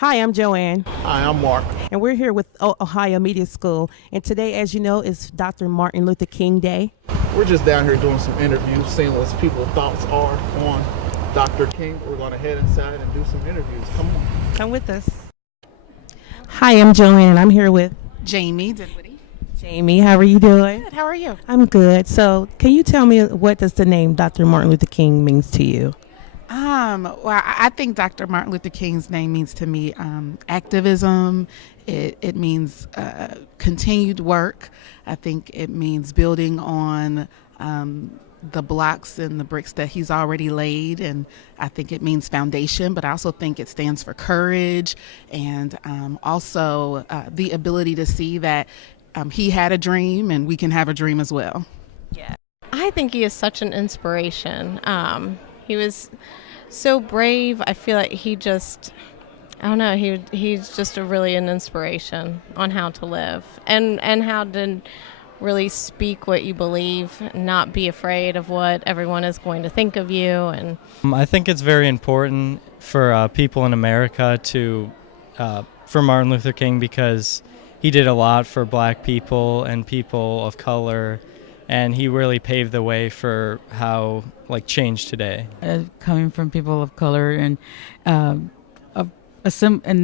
Hi, I'm Joann, Hi, I'm Mark. and we're here with Ohio Media School. And today, as you know, is Dr. Martin Luther King Day. We're just down here doing some interviews, seeing what people's thoughts are on Dr. King. We're going to head inside and do some interviews. Come on. Come with us. Hi, I'm Joann, and I'm here with Jamie Dinwiddie. Jamie. How are you doing? Good. How are you? I'm good. So, can you tell me what does the name Dr. Martin Luther King means to you? Well, I think Dr. Martin Luther King's name means to me activism. It means continued work. I think it means building on the blocks and the bricks that he's already laid, and I think it means foundation, but I also think it stands for courage and also the ability to see that he had a dream and we can have a dream as well. Yeah, I think he is such an inspiration. He was so brave. I feel like I don't know, he's just really an inspiration on how to live and how to really speak what you believe, not be afraid of what everyone is going to think of you. And I think it's very important for people in America for Martin Luther King, because he did a lot for black people and people of color, and he really paved the way for how change today. Coming from people of color and and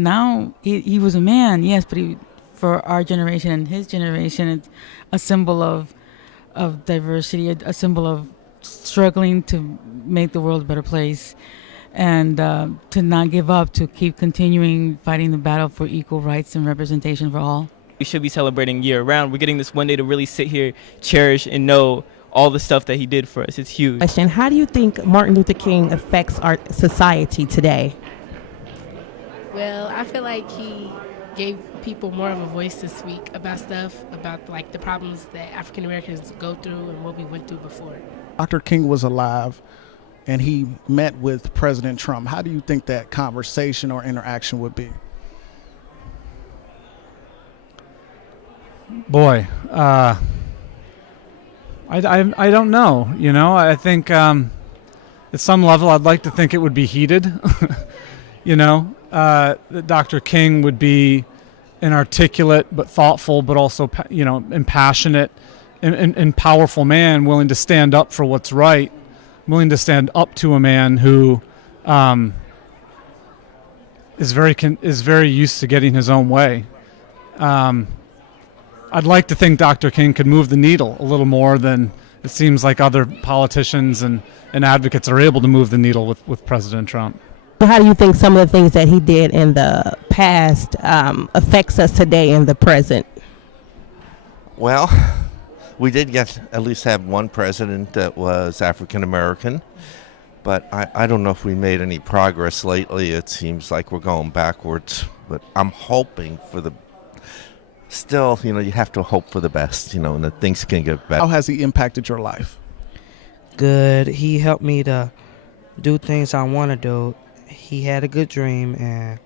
now he was a man, yes, but for our generation and his generation, it's a symbol of diversity, a symbol of struggling to make the world a better place, and to not give up, to keep continuing fighting the battle for equal rights and representation for all. We should be celebrating year round. We're getting this one day to really sit here, cherish, and know all the stuff that he did for us. It's huge. Question: how do you think Martin Luther King affects our society today? Well, I feel like he gave people more of a voice to speak about stuff, about the problems that African Americans go through and what we went through before. Dr. King was alive and he met with President Trump. How do you think that conversation or interaction would be? Boy, I don't know. I think at some level I'd like to think it would be heated. That Dr. King would be an articulate but thoughtful, but also and passionate and powerful man, willing to stand up for what's right, willing to stand up to a man who is very used to getting his own way. I'd like to think Dr. King could move the needle a little more than it seems like other politicians and advocates are able to move the needle with President Trump. How do you think some of the things that he did in the past affects us today in the present? Well, we did at least have one president that was African American, but I don't know if we made any progress lately. It seems like we're going backwards, but I'm hoping for the Still, you have to hope for the best, and that things can get better. How has he impacted your life? Good. He helped me to do things I want to do. He had a good dream, and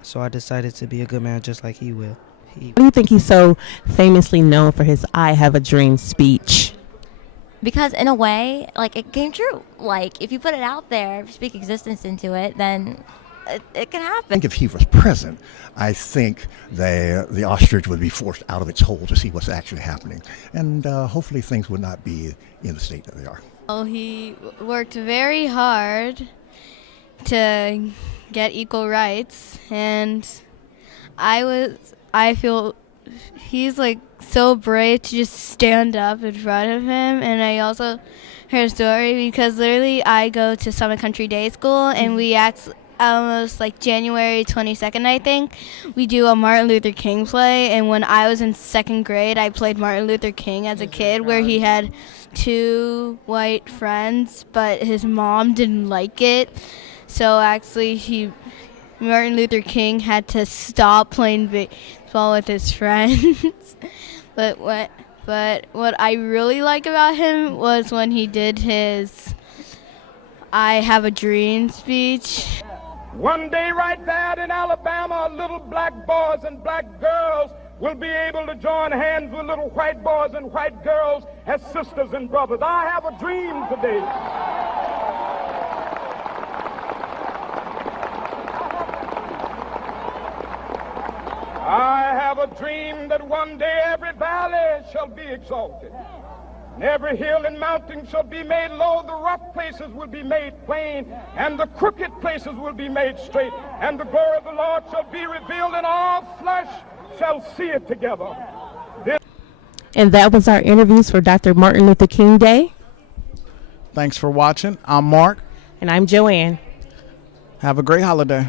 so I decided to be a good man just like he will. Why do you think he's so famously known for his "I Have a Dream" speech? Because in a way, it came true. If you put it out there, speak existence into it, then it can happen. I think if he was present, I think the ostrich would be forced out of its hole to see what's actually happening. And hopefully things would not be in the state that they are. Well, he worked very hard to get equal rights, and I feel he's so brave to just stand up in front of him. And I also heard a story because literally I go to Summit Country Day School, and we almost January 22nd, I think, we do a Martin Luther King play. And when I was in second grade, I played Martin Luther King as a kid, where he had two white friends, but his mom didn't like it. So actually, Martin Luther King had to stop playing baseball with his friends. But what I really like about him was when he did his "I Have a Dream" speech. One day right there in Alabama, little black boys and black girls will be able to join hands with little white boys and white girls as sisters and brothers. I have a dream today. a dream that one day every valley shall be exalted, and every hill and mountain shall be made low, the rough places will be made plain, and the crooked places will be made straight, and the glory of the Lord shall be revealed, and all flesh shall see it together. And that was our interviews for Dr. Martin Luther King Day. Thanks for watching. I'm Mark. And I'm Joann. Have a great holiday.